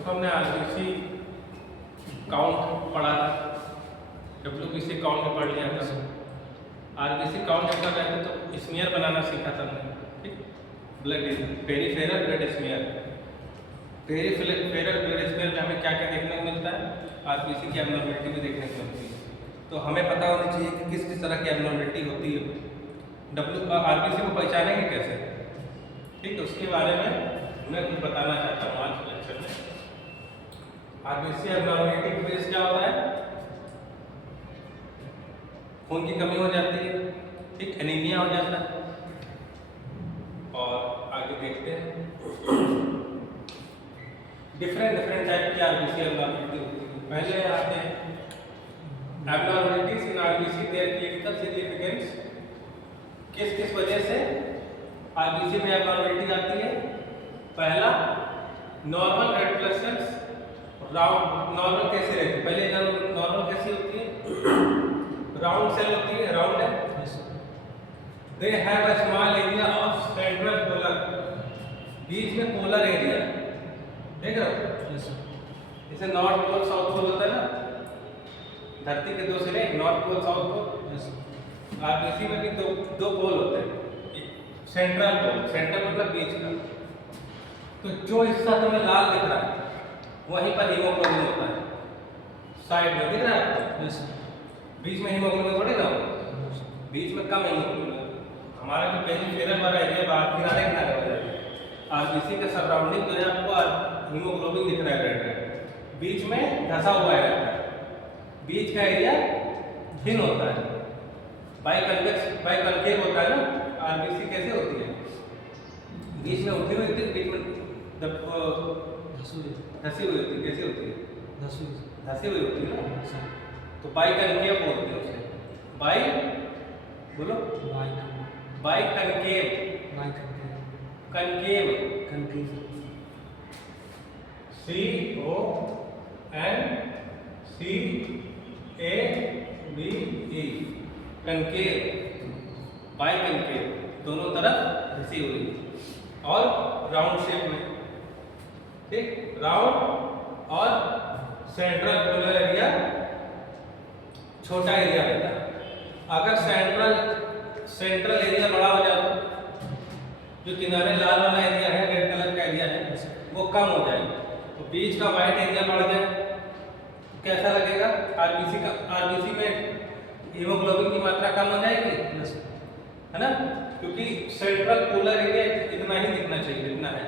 देखो हमने RBC count पढ़ा था, डब्ल्यूबीसी काउंट में पढ़ लिया था। आरबीसी काउंट जब करते हैं तो स्मीयर बनाना सीखा था हमने, ठीक। Blood peripheral blood smear, peripheral blood smear में हमें क्या क्या देखने को मिलता है, आरबीसी की एब्नॉर्मलिटी भी देखने को मिलती है। तो हमें पता होनी चाहिए कि किस किस तरह की एब्नॉर्मलिटी होती है, आरबीसी को पहचानेंगे कैसे, ठीक है। उसके बारे में मैं कुछ बताना चाहता हूँ आज के लेक्चर में। आरबीसी एब्नॉर्मलिटी की वजह से क्या होता है, खून की कमी हो जाती है, ठीक, एनीमिया हो जाता है। और आगे देखते हैं, डिफरेंट टाइप की आरबीसी एब्नॉर्मलिटी होती है। पहले आते हैं abnormalities in RBC, their clinical significance. किस किस वजह से आरबीसी में एब्नॉर्मलिटी आती है। पहला, normal red blood cells round, normal कैसे रहती है, पहले नॉर्मल कैसी होती है, राउंड सेल होती है, राउंड है। They have a small area of central pallor, बीच में पोलर एरिया, देख रहे हो, जैसे नॉर्थ पोल साउथ पोल होता है ना, धरती के दो सिरे, north pole south pole. RBC में भी दो पोल होते हैं, सेंट्रल पोल, सेंट्रल मतलब बीच का। तो जो हिस्सा तुम्हें लाल दिख रहा है वहीं पर हीमोग्लोबिन होता है, साइड में दिख रहा है आपको, बीच में हीमोग्लोबिन थोड़ी ना हो, बीच में कम हीमोग्लोबिन। हमारा जो पेरिफेरल वाला एरिया बाहर किनारे किनारे हो जाएगा, आरबीसी के सराउंडिंग जो है आपको हीमोग्लोबिन दिख रहा है रेड, बीच में धंसा हुआ रहता है, बीच का एरिया थिन होता है, बाइकन्केव होता है ना। आरबीसी कैसे होती है, बीच में उठी हुई होती है, बीच में धसी हुई होती है, कैसे होती है, धसी हुई होती है ना, तो बाइकन्केव बोलते हैं उसे, बोलो बाइकन्केव, कनकेव, CONCAVE, कनकेव, बाइकन्केव, दोनों तरफ धसी हुई और राउंड शेप में, ठीक, राउंड और सेंट्रल पोलर एरिया छोटा एरिया रहता है। अगर सेंट्रल एरिया बड़ा हो जाता, जो किनारे लाल वाला एरिया है, रेड कलर का एरिया है, वो कम हो जाएगा, तो बीच का वाइट एरिया बढ़ जाए, तो कैसा लगेगा, आरबीसी में हीमोग्लोबिन की मात्रा कम हो जाएगी, है ना, क्योंकि सेंट्रल पोलर एरिया इतना ही दिखना चाहिए जितना है,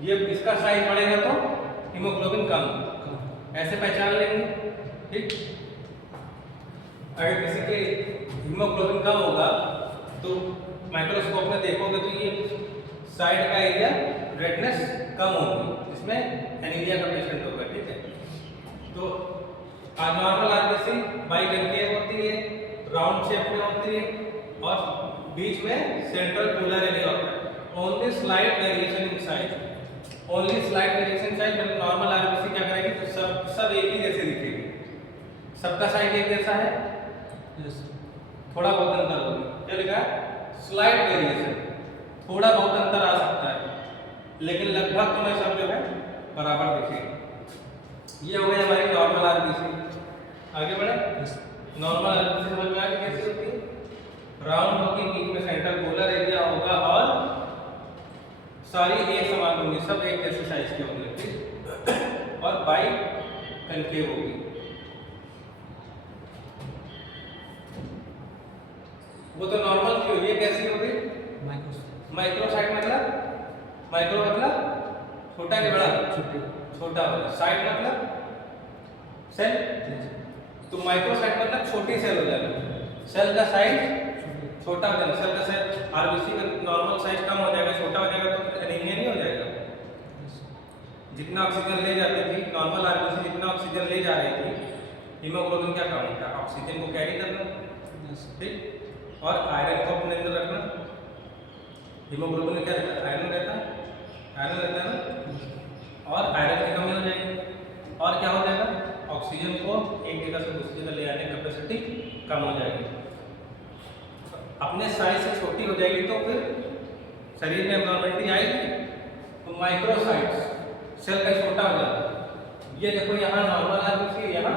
ये इसका साइज बढ़ेगा तो हीमोग्लोबिन कम, ऐसे पहचान लेंगे, ठीक। अगर किसी के हीमोग्लोबिन कम होगा तो माइक्रोस्कोप में देखोगे तो ये साइड का एरिया रेडनेस कम होगी, इसमें एनीमिया का पेशेंट होगा, ठीक है। तो नॉर्मल आरबीसी बाइकन्केव होती है, राउंड शेप में होती है और बीच में सेंट्रल पोलर एरिया होता है। Only slight variation in size, only slight variation size, मतलब नॉर्मल आरबीसी क्या करेगी, तो सब एक ही जैसे दिखेगी, सबका साइज एक जैसा है, थोड़ा बहुत अंतर होगा, क्या लिखा है, स्लाइट वेरिएशन, थोड़ा बहुत अंतर आ सकता है, लेकिन लगभग तुम्हें सब जो है बराबर दिखेगी। ये हो गई हमारी नॉर्मल आरबीसी। आगे बढ़े, नॉर्मल आरबीसी समझ में आ गई कैसी होती है, राउंड होगी, बीच में सेंट्रल पोलर एरिया होगा और सारी एक समान होंगी, सब एक जैसे साइज के होंगे, ठीक, और बाइकन्केव होगी। वो तो नॉर्मल की होगी, कैसी होगी, माइक्रोसाइट मतलब छोटा के बड़ा, छोटा वाला, साइट मतलब सेल, तो माइक्रोसाइट मतलब छोटी सेल हो जाएगा, सेल का साइज छोटा हो जाएगा, सेल का साइज आरबीसी का नॉर्मल साइज कम हो जाएगा, छोटा हो जाएगा, तो एनीमिया नहीं हो जाएगा। जितना ऑक्सीजन ले जाती थी नॉर्मल आरबीसी, जितना ऑक्सीजन ले जा रही थी, हीमोग्लोबिन क्या काम होता है, ऑक्सीजन को कैरी करना, ठीक, और आयरन को अपने अंदर रखना। हीमोग्लोबिन में क्या रहता है, आयरन रहता है ना, और आयरन की कमी हो जाएगी और क्या हो जाएगा, ऑक्सीजन को एक जगह से दूसरी जगह ले जाने की कैपेसिटी कम हो जाएगी, अपने साइज से छोटी हो जाएगी, तो फिर शरीर में एब्नॉर्मलिटी आएगी। तो माइक्रोसाइट्स, सेल का छोटा हो जाता है, ये देखो यहाँ नॉर्मल आरबीसी, यहाँ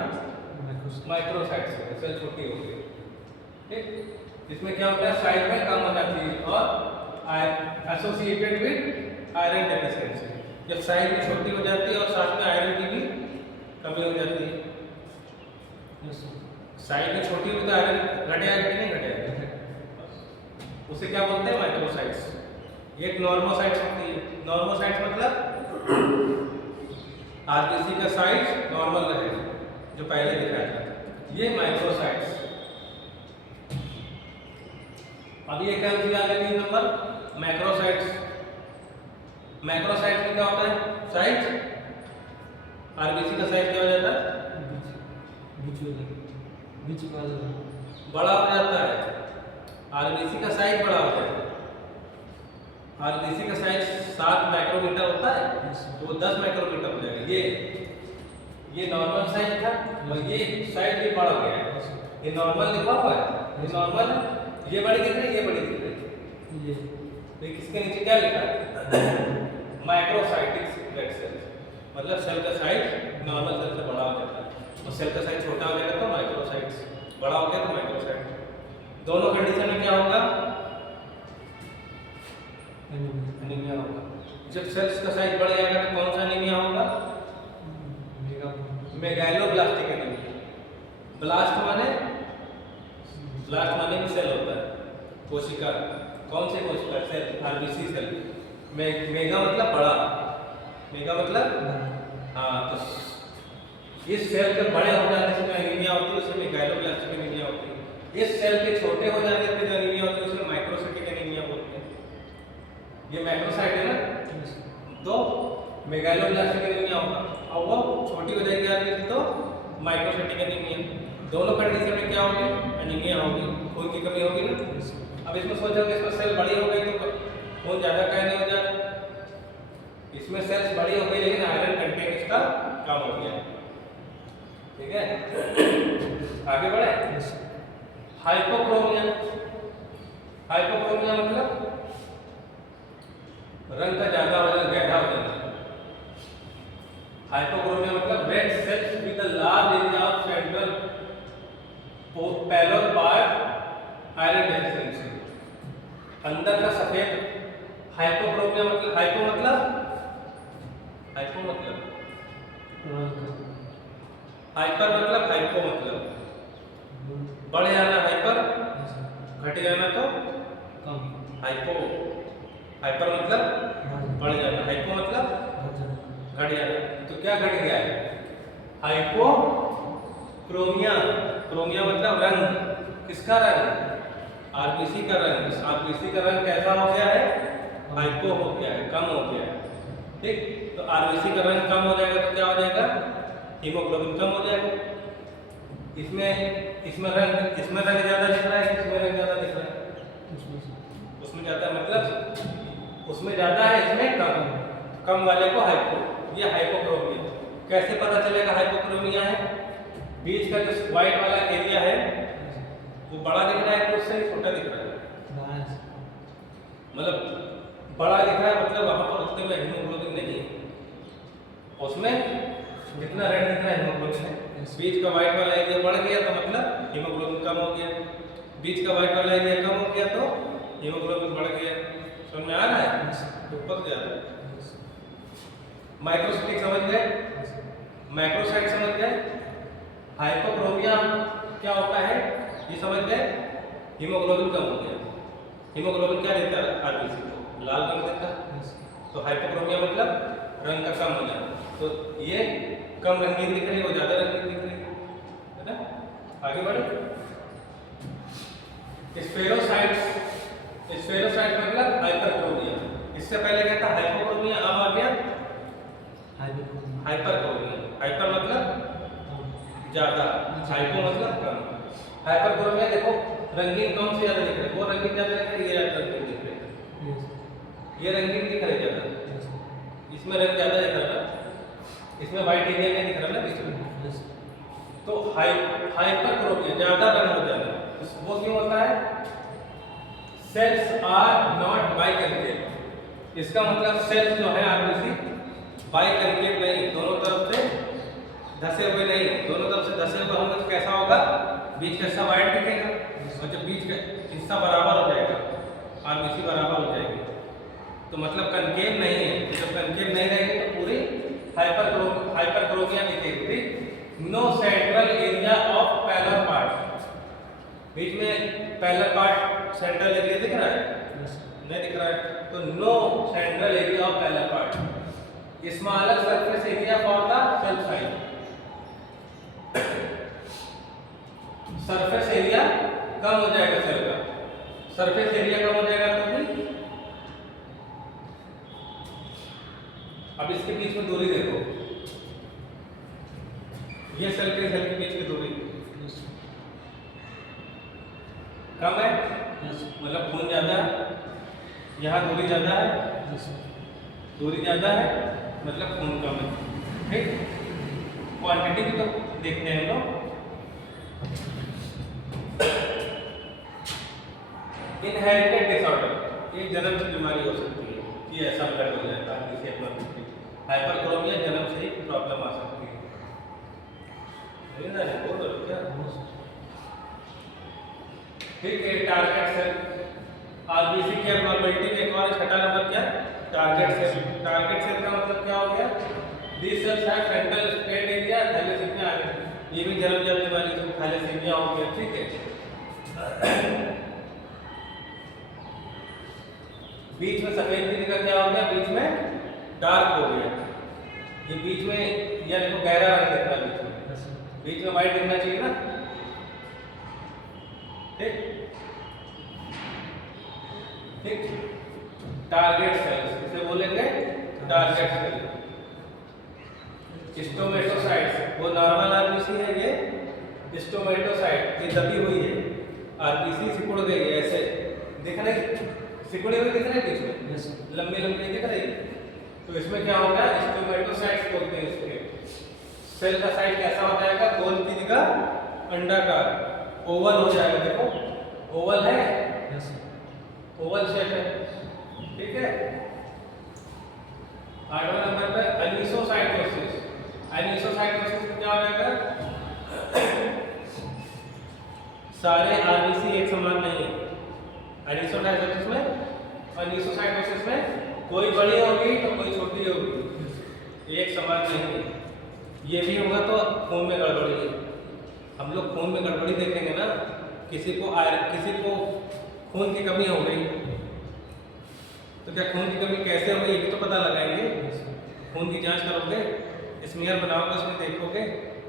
माइक्रोसाइट्स है, सेल छोटी हो गई। ठीक, इसमें क्या होता है, साइज में कम हो जाती है और एसोसिएटेड विद आयरन डेफिशिएंसी। जब साइज भी छोटी हो जाती है और साथ में आयरन की भी कमी हो जाती है। साइज में छोटी हुई तो आयरन घटेगा कि नहीं घटेगा, उसे क्या बोलते हैं, माइक्रोसाइट्स। एक नॉर्मोसाइट्स होती है। नॉर्मोसाइट्स मतलब आरबीसी का साइज नॉर्मल रहेगा, जो पहले दिखाया था। ये माइक्रोसाइट्स। अब ये क्या चीज आ गई 3 नंबर, मैक्रोसाइट्स। मैक्रोसाइट्स में क्या होता है, साइज, आरबीसी का साइज क्या हो जाता है, बड़ा हो जाता है। आरबीसी का साइज बड़ा हो जाता है। आरबीसी का साइज 7 माइक्रोमीटर होता है, तो वो 10 माइक्रोमीटर हो जाएगा। ये नॉर्मल साइज था और ये साइज भी बड़ा हो गया है। ये नॉर्मल लिखा हुआ है, ये नॉर्मल, ये बड़ी दिख रही है, ये बड़ी दिख रही है। तो किसके नीचे क्या लिखा है, माइक्रोसाइटिक रेड सेल, मतलब सेल का साइज नॉर्मल सेल से बड़ा हो जाता है। और सेल का साइज छोटा हो जाएगा तो माइक्रोसाइट्स, बड़ा हो गया तो माइक्रोसाइट। दोनों कंडीशन में क्या होगा, एनीमिया होगा। जब सेल्स का साइज बढ़ जाएगा तो कौन सा एनीमिया होगा, मेगालोब्लास्टिक एनीमिया। ब्लास्ट माने भी सेल होता है, कोशिका। कौन से कोशिका, सेल, आरबीसी सेल। मेगा मतलब बड़ा, मेगा मतलब हाँ, तो इस सेल के बड़े हो जाने से जो एनीमिया होती है उसे मेगालोब्लास्टिक एनीमिया होती है। इस सेल के छोटे हो जाने पे जो एनीमिया होती है उसे माइक्रोसाइटिक एनीमिया बोलते हैं। ये मैक्रोसाइट है ना, तो मेगालोब्लास्टिक एनीमिया होगा, और वो छोटी हो जाएगी आरबीसी तो माइक्रोसाइटिक एनीमिया। दोनों कंडीशन में क्या होगी, एनीमिया होगी, खून की कमी होगी ना। अब इसमें सोचो कि इसमें सेल बड़ी हो गई तो खून ज्यादा कहने हो जाए। इसमें सेल्स बड़ी हो गई लेकिन आयरन कंटेंट इसका कम हो गया। ठीक है, आगे बढ़े। हाइपोक्रोमिया। हाइपोक्रोमिया मतलब रंग का ज्यादा हो जाना, गहरा हो जाना। हाइपोक्रोमिया मतलब red cells with a large area of central pallor part iron deficiency. अंदर का सफेद। हाइपोक्रोमिया मतलब, हाइपो मतलब हाइपर मतलब हाइपो मतलब बढ़ जाना, हाइपर घट जाना तो हाइपो। हाइपर मतलब बढ़ जाना, हाइपो मतलब घट जाना। तो क्या घट गया है, हाइपोक्रोमिया। क्रोमिया मतलब रंग, किसका रंग, आरबीसी का रंग। आरबीसी का रंग कैसा हो गया है, हाइपो हो गया है, कम हो गया है। ठीक, तो आरबीसी का रंग कम हो जाएगा तो क्या हो जाएगा, हीमोग्लोबिन कम हो जाएगा। इसमें रंग ज्यादा दिख रहा है, इसमें रंग ज्यादा दिख रहा है, उसमें ज्यादा मतलब उसमें ज्यादा है, इसमें कम वाले को हाइपो। ये हाइपोक्रोमिया। कैसे पता चलेगा हाइपोक्रोमिया है, बीच का जो व्हाइट वाला एरिया है वो बड़ा दिख रहा है कि उससे छोटा दिख रहा है, मतलब बड़ा दिख रहा है मतलब वहां पर उतने में हीमोग्लोबिन नहीं है, उसमें जितना रेड दिख रहा है हीमोग्लोबिन है। बीच का व्हाइट वाला एरिया बढ़ गया तो मतलब हीमोग्लोबिन कम हो गया, बीच का व्हाइट वाला एरिया कम हो गया तो हीमोग्लोबिन बढ़ गया। समझ में आ रहा है, तो ऊपर जा रहा है। माइक्रोसाइटिक समझ गए, मैक्रोसाइट समझ गए। हाइपोक्रोमिया क्या होता है ये समझ गए, हीमोग्लोबिन कम हो गया। हीमोग्लोबिन क्या देता है आरबीसी को, लाल रंग देता है। तो हाइपोक्रोमिया मतलब रंग का कम हो जाना। तो ये कम रंगीन दिख रही है, वो ज्यादा रंगीन दिख रही है ना। आगे बढ़े। स्फेरोसाइट्स। स्फेरोसाइट मतलब हाइपरक्रोमिया। इससे पहले क्या था, हाइपोक्रोमिया, अब आ गया हाइपरक्रोमिया। हाइपर मतलब ज्यादा, हाइपो मतलब कम। हाइपरक्रोमिया देखो रंगीन कौन से ज्यादा दिख रहे हैं, वो रंगीन ज्यादा दिख रहे, ये ज्यादा रंगीन दिख रहे, ये रंगीन दिख रहे ज्यादा, इसमें रंग ज्यादा दिख रहा है, इसमें व्हाइट एरिया नहीं दिख रहा ना बीच में। तो हाइपरक्रोमिया ज्यादा रंग हो जाना, वो क्यों होता है, सेल्स आर नॉट बाइकन्केव। इसका मतलब सेल्स जो है आरबीसी बाइकन्केव नहीं, दोनों तरफ से धसे हुए नहीं, दोनों तरफ से धसे हुए होंगे तो कैसा होगा, बीच का हिस्सा वाइड दिखेगा, और जब बीच का हिस्सा बराबर हो जाएगा, आरबीसी बराबर हो जाएगी, तो मतलब कनकेव नहीं है। जब कनकेव नहीं रहेगी तो पूरी हाइपरक्रोमिया दिखेगी। No central area of pallor part, बीच में पैरेलल पार्ट सेंट्रल एरिया दिख रहा है, नहीं दिख रहा है, तो no central area of pallor part. Smaller surface area for the cell side, surface area कम हो जाएगा सेल का, सरफेस एरिया कम हो जाएगा तो भी। अब इसके बीच में दूरी देखो, ये सेल के बीच की दूरी कम है, मतलब खून ज्यादा है, यहाँ दूरी ज्यादा है, दूरी ज्यादा है मतलब खून कम है, ठीक। क्वांटिटी भी तो देखते हैं हम लोग। इनहेरिटेड डिसऑर्डर, ये जन्म से बीमारी हो सकती है कि ऐसा ब्लड हो जाता है, किसी हाइपरक्रोमिया जन्म से ही प्रॉब्लम आ सकती है। ठीक है, टारगेट सेल आरबीसी की एब्नॉर्मलिटी में एक और छठा नंबर क्या, टारगेट सेल। टारगेट सेल का मतलब क्या हो गया, this cells have frontal state area thalassemia आ गया, ये भी जन्म जन्म वाली जो थैलेसीमिया हो गया, ठीक है। बीच में सफेद पीली का क्या हो गया, बीच में डार्क हो गया, ये बीच में या देखो गहरा रंग दिख रहा है, बीच में व्हाइट दिखना चाहिए ना, ठीक ठीक। टारगेट सेल्स इसे बोलेंगे टारगेट सेल। स्टोमेटोसाइट्स वो नॉर्मल आरबीसी है, ये स्टोमेटोसाइट ये दबी हुई है, आरबीसी सिकुड़ गई है, ऐसे दिख रही, सिकुड़ी हुई दिख रही है, बीच में लंबी लंबी दिख रही है, तो इसमें क्या होगा, स्टोमेटोसाइट्स बोलते हैं इसके। सेल का साइज कैसा हो जाएगा, गोल की जगह अंडाकार, ओवल हो जाएगा, देखो ओवल है, ओवल शेप है, ठीक है। 8वें नंबर पे एनिसोसाइटोसिस। एनिसोसाइटोसिस में क्या हो जाएगा, सारे आरबीसी एक समान नहीं है। एनिसोसाइटोसिस में कोई बड़ी होगी तो कोई छोटी होगी, एक समान नहीं है। ये भी होगा तो खून में गड़बड़ी है, हम लोग खून में गड़बड़ी देखेंगे ना, किसी को खून की कमी हो गई तो क्या खून की कमी कैसे हो गई ये भी तो पता लगाएंगे, खून की जांच करोगे, स्मीयर बनाओगे, उसमें देखोगे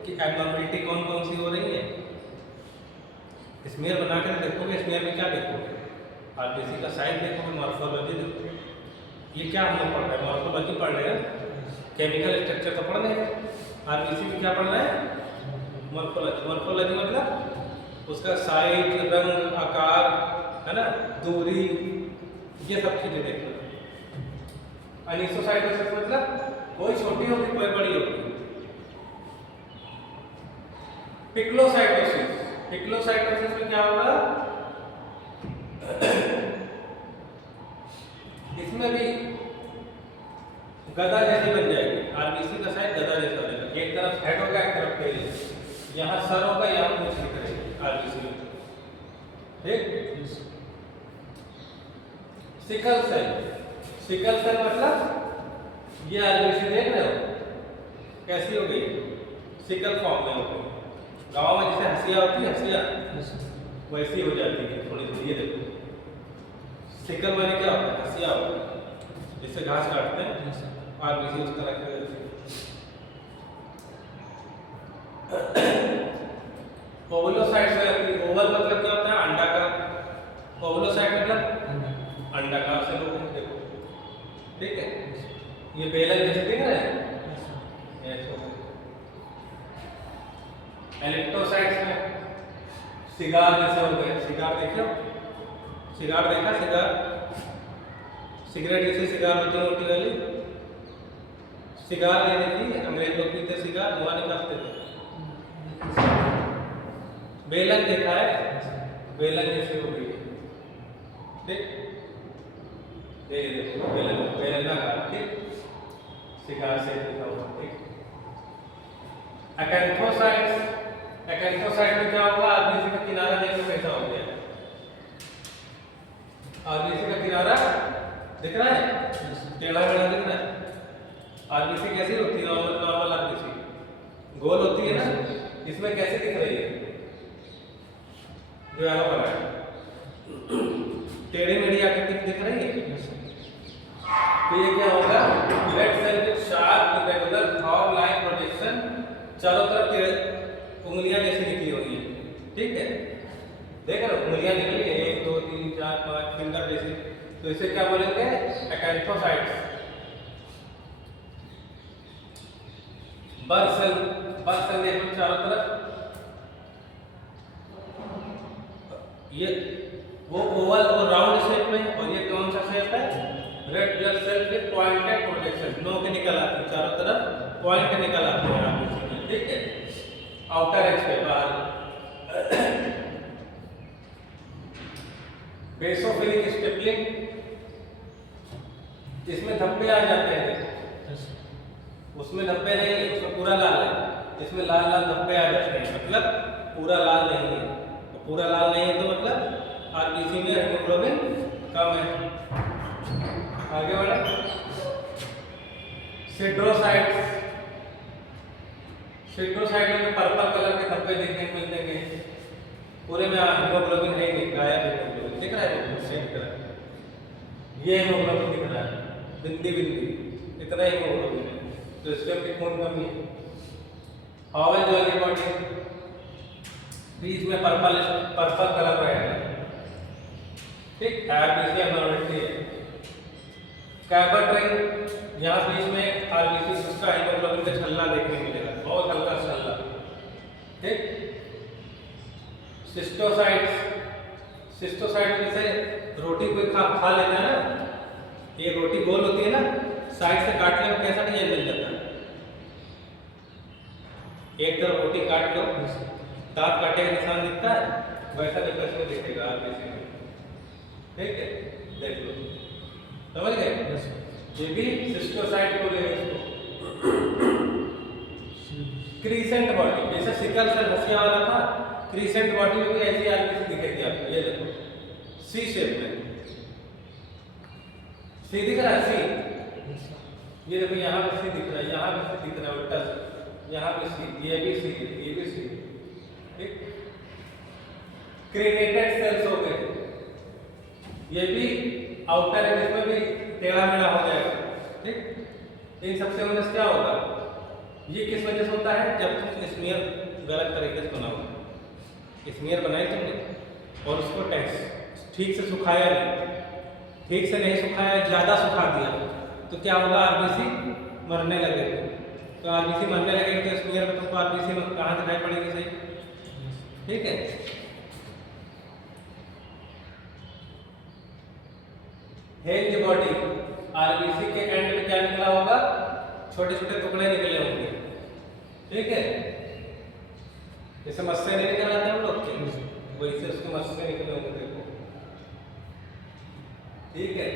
कि एब्नॉर्मलिटी कौन कौन सी हो रही है, स्मीयर बना कर देखोगे, स्मीयर में क्या देखोगे, आरबीसी का साइज देखोगे, मॉर्फोलॉजी देखोगे। ये क्या हम लोग पढ़ रहे हैं, मॉर्फोलॉजी पढ़ रहे हैं, केमिकल स्ट्रक्चर तो पढ़ रहे हैं, आरबीसी में क्या पढ़ रहे हैं, मॉर्फोलॉजी। मॉर्फोलॉजी मतलब उसका साइज, रंग, आकार, है ना, दूरी, ये सब चीजें देखना। एनिसोसाइटोसिस मतलब कोई छोटी होगी कोई बड़ी होगी। पिक्लोसाइटोसिस, पिक्लोसाइटोसिस में क्या होगा, इसमें भी गदा जैसी बन जाएगी, आरबीसी का साइज गदा जैसा हो जाएगा, एक तरफ हेड होगा एक तरफ टेल, यहाँ सर होगा यहाँ पूंछ दिख रही है आरबीसी में, ठीक। सिकल सेल, सिकल सेल मतलब ये आरबीसी देख रहे हो कैसी हो गई, सिकल फॉर्म में हो गई। गाँव में जैसे हंसिया होती है, हंसिया वैसी हो जाती है थोड़ी थोड़ी, ये देखो सिकल माने क्या होता है, हंसिया होता है, जिससे घास काटते हैं, आरबीसी उस तरह की। ओवलोसाइट से, ओवल मतलब क्या होता है, अंडाकार, ओवलोसाइट मतलब अंडाकार से लोग देखो, ठीक है। ये बेलन जैसे दिख रहे हैं, एलिप्टोसाइट्स में सिगार जैसे हो गए, सिगार देखो, सिगार देखा, सिगार सिगरेट जैसे सिगार होती है मोटी वाली, सिगार ये देखी, अंग्रेज लोग पीते सिगार, धुआं निकालते थे। बेलन देखा है, बेलन जैसे हो गई, ठीक, बेलन, बेलन ना, ठीक, सिगार से लिखा हुआ, ठीक। एक्ैंथोसाइट में क्या होगा, आरबीसी का किनारा देखो कैसा हो गया, आरबीसी का किनारा दिख रहा है, टेढ़ा मेढ़ा दिख रहा है। आरबीसी कैसी होती है, नॉर्मल आरबीसी गोल होती है ना, इसमें कैसे दिख रही है, जो एरो बना है टेढ़ी मेढ़ी आकृति दिख रही है। तो ये क्या होगा, red cell with sharp irregular और लाइन प्रोजेक्शन, चारों तरफ उंगलियां जैसी निकली हुई है, ठीक है, देख रहे हो उंगलियां निकली है 1 2 3 4 5 फिंगर जैसी, तो इसे क्या बोलेंगे, एक्ैंथोसाइट्स। बर्ड सेल देखो चारों तरफ, ये वो ओवल और राउंड शेप में, और ये कौन सा शेप है, red blood cell with pointed projection, नोक निकल आती है चारों तरफ, पॉइंट निकल आते हैं आप, ठीक है, आउटर एज पे बाहर। बेसोफिलिक स्टेपलिंग, इसमें धब्बे आ जाते हैं, उसमें धब्बे नहीं है, उसमें पूरा लाल है, इसमें लाल लाल धब्बे आ जाते हैं, मतलब पूरा लाल नहीं है, तो पूरा लाल नहीं है तो मतलब आरबीसी में हीमोग्लोबिन कम है। आगे बढ़े, सिड्रोसाइट में पर्पल कलर के धब्बे देखने को मिलेंगे, पूरे में हीमोग्लोबिन है नहीं, गायब हीमोग्लोबिन दिख रहा है, ये हीमोग्लोबिन दिख रहा है, बिंदी बिंदी इतना हीमोग्लोबिन है, तो इसमें भी खून कमी है। हॉवेल जॉली बॉडी, बीच में पर्पल कलर रहेगा, ठीक, आरबीसी एब्नॉर्मलिटी है। कैबर्ट रिंग, यहाँ बीच में आरबीसी उसका हीमोग्लोबिन का छल्ला देखने को मिलेगा, बहुत हल्का छल्ला, ठीक। सिस्टोसाइट जैसे रोटी कोई खा लेता है ना, ये रोटी गोल होती है ना, साइड से काटने में कैसा डिजाइन मिल जाता है, एक तरफ रोटी काट लो, दांत काटे का निशान दिखता है, वैसा दिखता में दिखेगा आरबीसी में, ठीक है, देख लो, समझ गए, ये भी सिस्टोसाइट को ले इसको। क्रीसेंट बॉडी, जैसे सिकल सेल हंसिया वाला था, क्रीसेंट बॉडी में भी ऐसी आरबीसी दिखेगी आपको, ये देखो सी शेप में, सी दिख रहा है, सी, ये देखो यहाँ पे सी दिख रहा है, यहाँ पे सी दिख रहा है उल्टा, यहाँ पे सी, ये भी सी, ये भी सी, ठीक। क्रीनेटेड सेल्स हो गए, ये भी आउटर है, जिसमें भी टेढ़ा मेढ़ा हो जाएगा, ठीक। इन सबसे वजह से क्या होगा, ये किस वजह से होता है, जब तुम स्मीयर गलत तरीके से बनाओ, स्मीयर बनाई तुमने और उसको ठीक से सुखाया नहीं, ठीक से नहीं सुखाया, ज़्यादा सुखा दिया, तो क्या होगा, आरबीसी मरने लगेगी, तो आरबीसी मरने लगेगी तो स्मीयर में तुमको आरबीसी में कहाँ दिखाई पड़ेगी, सही, ठीक है। हेंज बॉडी, आरबीसी के एंड में क्या निकला होगा, छोटे छोटे टुकड़े निकले होंगे, ठीक है, जैसे मस्से नहीं निकल आते हम लोग के, वैसे उसके मस्से निकले होंगे, देखो, ठीक है।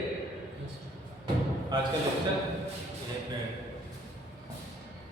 आज का लेक्चर यहीं पे